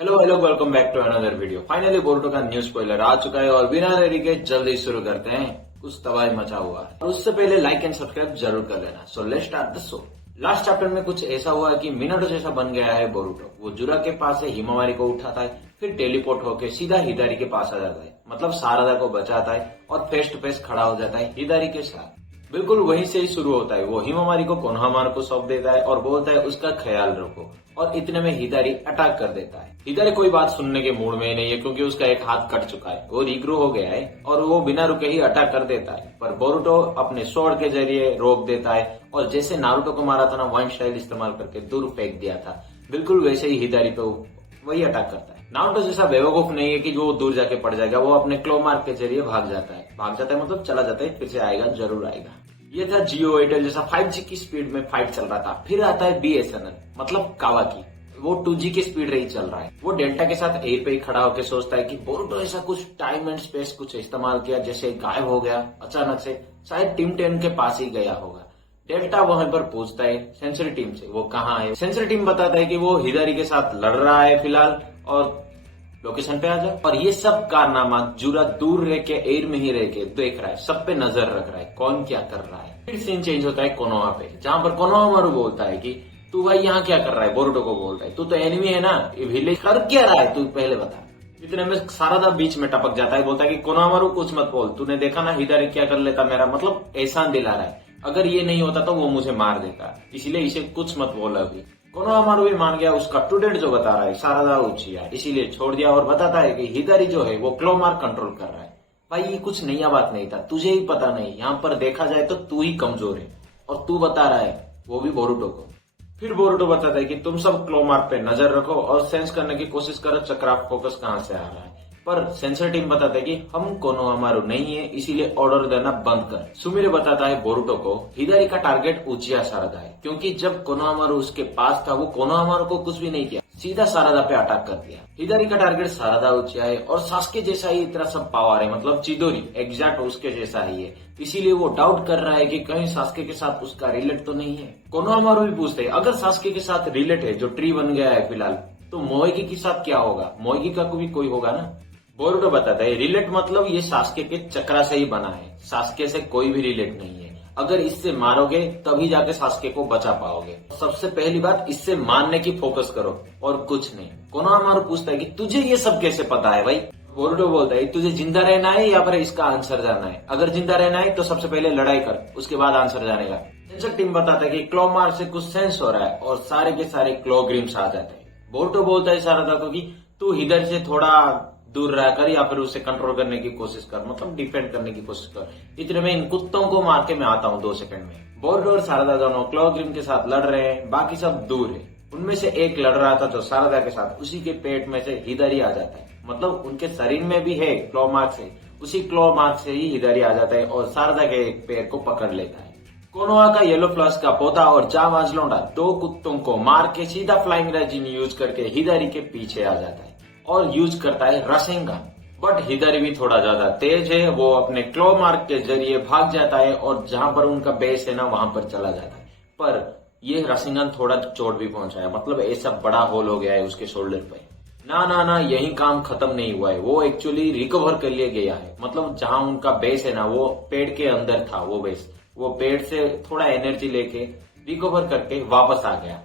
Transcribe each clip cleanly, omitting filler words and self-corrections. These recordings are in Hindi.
Hello hello welcome back to another video. Finally Boruto का न्यू स्पॉइलर आ चुका है और बिना देरी के जल्दी शुरू करते हैं। कुछ तबाही मचा हुआ है और उससे पहले लाइक एंड सब्सक्राइब जरूर कर लेना। So let's start the show. Last chapter में कुछ ऐसा हुआ है कि मिनाटो जैसा बन गया है बोरुटो। वो जुरा के पास से हिमावारी को उठाता है, फिर टेलीपोर्ट होकर सीधा हिदारी के पास आ जाता है, मतलब सारदा को बचाता है और फेस टू फेस खड़ा हो जाता है हिदारी के साथ। बिल्कुल वहीं से ही शुरू होता है। वो हिमावारी को कोनोहामारू को सौंप देता है और बोलता है उसका ख्याल रखो, और इतने में हिदारी अटैक कर देता है। हिदारी कोई बात सुनने के मूड में ही नहीं है क्योंकि उसका एक हाथ कट चुका है, वो रीग्रो हो गया है और वो बिना रुके ही अटैक कर देता है। पर बोरुटो अपने स्वॉर्ड के जरिए रोक देता है और जैसे नारुतो को मारा था ना, वन स्टाइल इस्तेमाल करके दूर फेंक दिया था, बिल्कुल वैसे ही हिदारी पे वही अटैक करता है। नारुतो जैसा बेवकूफ नहीं है कि जो दूर जाके पड़ जाएगा। वो अपने क्लो मार्क के जरिए भाग जाता है मतलब चला जाता है, फिर से आएगा, जरूर आएगा। ये था जियो एयरटेल जैसा 5G की स्पीड में फाइट चल रहा था। फिर आता है BSNL मतलब कावाकी, वो 2G की स्पीड रही चल रहा है। वो डेल्टा के साथ एयर पे ही खड़ा होकर सोचता है कि बोरुटो ऐसा कुछ टाइम एंड स्पेस कुछ इस्तेमाल किया, जैसे गायब हो गया अचानक से, शायद टीम 10 के पास ही गया होगा। डेल्टा वहां पर पूछता है सेंसरी टीम से वो कहाँ है। सेंसरी टीम बताता है कि वो हिदारी के साथ लड़ रहा है फिलहाल, और लोकेशन पे आ जाओ। और ये सब कारनामा जुरा दूर रह के एयर में ही रह के देख रहा है, सब पे नजर रख रहा है कौन क्या कर रहा है। फिर सीन चेंज होता है कोनोहा पे, जहां पर कोनोहामारू बोलता है कि तू भाई यहाँ क्या कर रहा है। बोरुटो को बोलता है तू तो एनिमी है ना, विलेज कर क्या रहा है तू पहले बता। इतने में सारदा बीच में टपक जाता है, बोलता है कि कोनोहामारू कुछ मत बोल, तूने देखा ना हिदारी क्या कर लेता मेरा, मतलब एहसान दिला रहा है। अगर ये नहीं होता तो वो मुझे मार देता, इसलिए इसे कुछ मत बोल अभी। कोनोहामारू भी मान गया। उसका स्टूडेंट जो बता रहा है सारदा उचिया, इसीलिए छोड़ दिया और बताता है कि हिदारी जो है वो क्लो मार्क कंट्रोल कर रहा है। भाई ये कुछ नया बात नहीं था, तुझे ही पता नहीं। यहाँ पर देखा जाए तो तू ही कमजोर है और तू बता रहा है, वो भी बोरुटो को। फिर बोरुटो बताता है कि तुम सब क्लो मार्क पे नजर रखो और सेंस करने की कोशिश करो चक्रा फोकस कहाँ से आ रहा है। पर सेंसर टीम बताता है कि हम कोनोहामारू नहीं है, इसीलिए ऑर्डर देना बंद कर। सुमिरे बताता है बोरुटो को हिदारी का टारगेट उचिया सारदा है, क्योंकि जब कोनोहामारू उसके पास था वो कोनोहामारू को कुछ भी नहीं किया, सीधा सारदा पे अटैक कर दिया। हिदारी का टारगेट सारदा उचिया है और सास्के जैसा ही इतना सब पावर है, मतलब चिदोरी एग्जैक्ट उसके जैसा ही है। इसीलिए वो डाउट कर रहा है कि कहीं सास्के के साथ उसका रिलेट तो नहीं है। कोनोहामारू भी पूछते हैं अगर सास्के के साथ रिलेट है, जो ट्री बन गया है फिलहाल, तो मोएगी के साथ क्या होगा, मोएगी का भी कोई होगा ना। बोरुटो बताता है रिलेट मतलब ये सास्के के चक्रा से ही बना है, सास्के से कोई भी रिलेट नहीं है। अगर इससे मारोगे तभी जाके सास्के को बचा पाओगे। सबसे पहली बात, इससे मारने की फोकस करो और कुछ नहीं। कोनोहामारू पूछता है कि तुझे ये सब कैसे पता है भाई। बोरुटो बोलता है तुझे जिंदा रहना है या फिर इसका आंसर जानना है। अगर जिंदा रहना है तो सबसे पहले लड़ाई कर, उसके बाद आंसर जानेगा। सेंसर टीम बताता है कि क्लो मार्क से कुछ सेंस हो रहा है और सारे के सारे क्लो ग्रिम्स आ जाते हैं। बोरुटो बोलता है सारदा को कि तू हिदारी से थोड़ा दूर रह कर या फिर उसे कंट्रोल करने की कोशिश कर, मतलब डिफेंड करने की कोशिश कर। इतने में इन कुत्तों को मार के मैं आता हूँ 2 सेकंड में। बोरुटो और सारदा दोनों क्लो ग्रिम के साथ लड़ रहे हैं, बाकी सब दूर है। उनमें से एक लड़ रहा था जो सारदा के साथ, उसी के पेट में से हिदारी आ जाता है, मतलब उनके शरीर में भी है क्लो मार्क से, उसी क्लो मार्क से ही हिदारी आ जाता है और सारदा के एक पैर को पकड़ लेता है। कोनोहा का येलो फ्लश का पौधा और जावाज लौंडा 2 कुत्तों को मार के सीधा फ्लाइंग रेजिन यूज करके हिदारी के पीछे आ जाता है और यूज करता है रासेंगन। बट हिदारी भी थोड़ा ज्यादा तेज है, वो अपने क्लो मार्क के जरिए भाग जाता है और जहां पर उनका बेस है ना वहां पर चला जाता है। पर ये रासेंगन थोड़ा चोट भी पहुंचाया, मतलब ऐसा बड़ा होल हो गया है उसके शोल्डर पे। ना यही काम खत्म नहीं हुआ है, वो एक्चुअली रिकवर कर लिए गया है। मतलब जहां उनका बेस है ना वो पेड़ के अंदर था, वो बेस, वो पेड़ से थोड़ा एनर्जी लेके रिकवर करके वापस आ गया।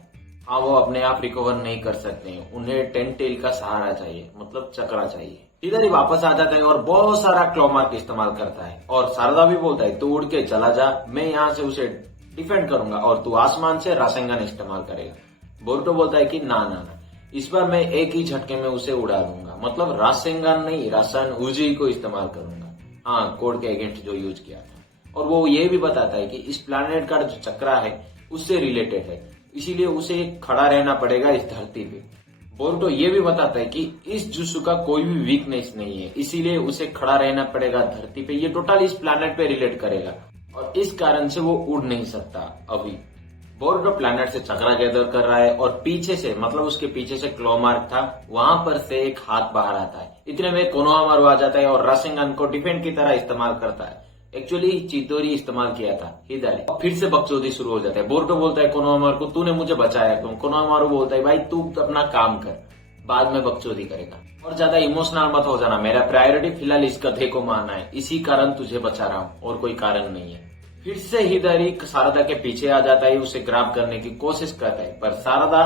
हाँ, वो अपने आप रिकवर नहीं कर सकते हैं, उन्हें 10 टेल का सहारा चाहिए, मतलब चक्रा चाहिए। इधर ही वापस आ जाता है और बहुत सारा क्लो मार्क इस्तेमाल करता है और सारदा भी बोलता है तू उड़ के चला जा, मैं यहाँ से उसे डिफेंड करूंगा और तू आसमान से रासेंगन इस्तेमाल करेगा। बोरुटो बोलता है कि ना, इस बार मैं एक ही झटके में उसे उड़ा दूंगा, मतलब रासेंगन नहीं, रासन उजी को इस्तेमाल करूंगा। हाँ, कोड के अगेंस्ट जो यूज किया था। और वो ये भी बताता है कि इस प्लैनेट का जो चक्रा है उससे रिलेटेड है, इसीलिए उसे खड़ा रहना पड़ेगा इस धरती पे। बोरुटो ये भी बताता है कि इस जुत्सु का कोई भी वीकनेस नहीं है, इसीलिए उसे खड़ा रहना पड़ेगा धरती पे। ये टोटल इस प्लैनेट पे रिलेट करेगा और इस कारण से वो उड़ नहीं सकता अभी। बोरुटो प्लैनेट से चक्रा गैदर कर रहा है और पीछे से, मतलब उसके पीछे से क्लो मार्क था, वहां पर से एक हाथ बाहर आता है। इतने में कोनोहामारू आ जाता है और रासेंगन को डिफेंड की तरह इस्तेमाल करता है। एक्चुअली चिदोरी इस्तेमाल किया था हिदारी। फिर से बकचोदी शुरू हो जाता है। बोरुटो बोलता है कोनोहामारू को तूने मुझे बचाया क्यों। कोनोहामारू बोलता है भाई तू अपना काम कर, बाद में बकचोदी करेगा। और ज्यादा इमोशनल मत हो जाना, मेरा प्रायोरिटी फिलहाल इस गधे को मारना है, इसी कारण तुझे बचा रहा हूँ और कोई कारण नहीं है। फिर से हिदारी शारदा के पीछे आ जाता है, उसे ग्रैब करने की कोशिश करता है, पर शारदा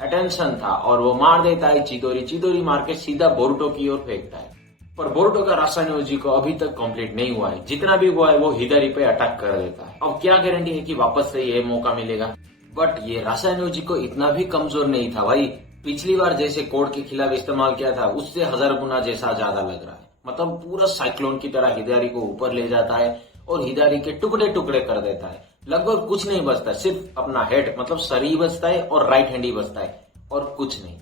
अटेंशन था और वो मार देता है चिदोरी मार के सीधा बोरुटो की ओर फेंकता है। पर बोरुटो का रासायनोजी को अभी तक कंप्लीट नहीं हुआ है, जितना भी हुआ है वो हिदारी पे अटैक कर देता है। अब क्या गारंटी है कि वापस से ये मौका मिलेगा, बट ये रासायनोजी को इतना भी कमजोर नहीं था भाई। पिछली बार जैसे कोड के खिलाफ इस्तेमाल किया था उससे 1000 गुना जैसा ज्यादा लग रहा है। मतलब पूरा साइक्लोन की तरह हिदारी को ऊपर ले जाता है और हिदारी के टुकड़े टुकड़े कर देता है। लगभग कुछ नहीं बचता, सिर्फ अपना हेड मतलब शरीर बचता है और राइट हैंड ही बचता है और कुछ नहीं।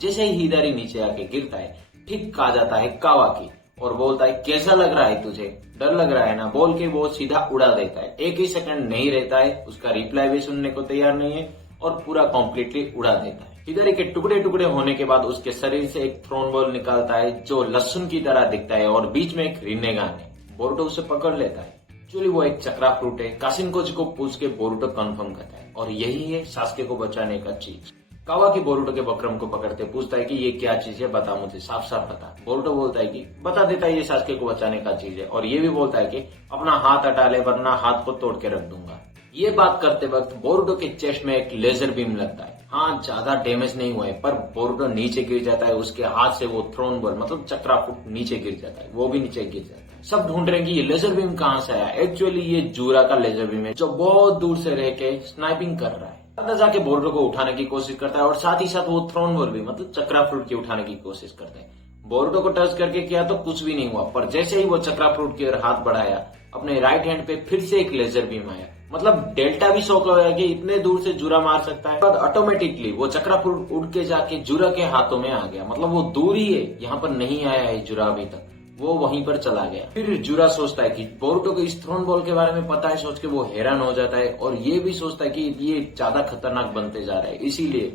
जैसे ही हिदारी नीचे आके गिरता है, ठीक आ जाता है कावाकी और बोलता है कैसा लग रहा है तुझे, डर लग रहा है ना, बोल के वो सीधा उड़ा देता है। एक ही सेकंड नहीं रहता है, उसका रिप्लाई भी सुनने को तैयार नहीं है और पूरा कम्प्लीटली उड़ा देता है। हिदारी के टुकड़े टुकड़े होने के बाद उसके शरीर से एक थ्रोन बॉल निकालता है जो लहसुन की तरह दिखता है और बीच में एक रिन्नेगान है। बोरुटो उसे पकड़ लेता है। एक्चुअली वो एक चक्रा फ्रूट है। काशिनकोजी को पूछ के बोरुटो कंफर्म करता है और यही है सास्के को बचाने का चीज। कावाकी बोरुटो के बकरम को पकड़ते पूछता है कि ये क्या चीज है, बता मुझे, साफ साफ बता। बोरुटो बोलता है कि बता देता है ये सास्के को बचाने का चीज है और ये भी बोलता है कि अपना हाथ हटा ले वरना हाथ को तोड़ के रख दूंगा। ये बात करते वक्त बोरुटो के चेस्ट में एक लेजर बीम लगता है। हाँ, ज्यादा डैमेज नहीं हुआ है पर बोरुटो नीचे गिर जाता है। उसके हाथ से वो थ्रोन बॉल मतलब चक्रा फ्रूट नीचे गिर जाता है, वो भी नीचे गिर जाता है। सब ढूंढ रहे हैं कि ये लेजर बीम कहाँ से आया। एक्चुअली ये जूरा का लेजर बीम है जो बहुत दूर से रह के स्नाइपिंग कर रहा है। अंदर जाके बोरुटो को उठाने की कोशिश करता है और साथ ही साथ वो थ्रोन बॉल भी मतलब चक्रा फ्रूट की उठाने की कोशिश करता है। बोरुटो को टच करके किया तो कुछ भी नहीं हुआ, पर जैसे ही वो चक्रा फ्रूट की ओर हाथ बढ़ाया अपने राइट हैंड पे फिर से एक लेजर बीम आया। मतलब डेल्टा भी शौक हो गया कि इतने दूर से जूरा मार सकता है। बाद ऑटोमेटिकली वो चक्रा फ्रूट उड़ के जाके जूरा के हाथों में आ गया। मतलब वो दूर ही है, यहाँ पर नहीं आया है जूरा अभी तक, वो वहीं पर चला गया। फिर जूरा सोचता है कि बोरुटो को इस थ्रोन बॉल के बारे में पता है, सोच के वो हैरान हो जाता है और ये भी सोचता है कि ये ज्यादा खतरनाक बनते जा रहा है, इसीलिए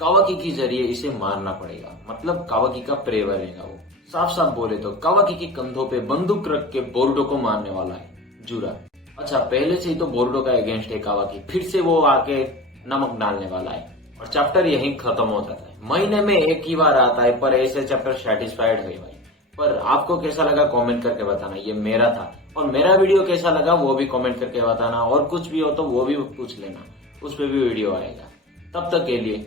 कावाकी के जरिए इसे मारना पड़ेगा। मतलब कावाकी का प्रे बनेगा वो। साफ साफ बोले तो कावाकी के कंधों पे बंदूक रख के बोरुटो को मारने वाला है जूरा। अच्छा, पहले से ही तो बोरुटो का अगेंस्ट है कावाकी, फिर से वो आके नमक डालने वाला है और चैप्टर यहीं खत्म हो जाता है। महीने में एक ही बार आता है पर ऐसे चैप्टर सेटिस्फाइड है भाई। पर आपको कैसा लगा कमेंट करके बताना, ये मेरा था। और मेरा वीडियो कैसा लगा वो भी कमेंट करके बताना, और कुछ भी हो तो वो भी पूछ लेना, उस पर भी वीडियो आएगा। तब तक के लिए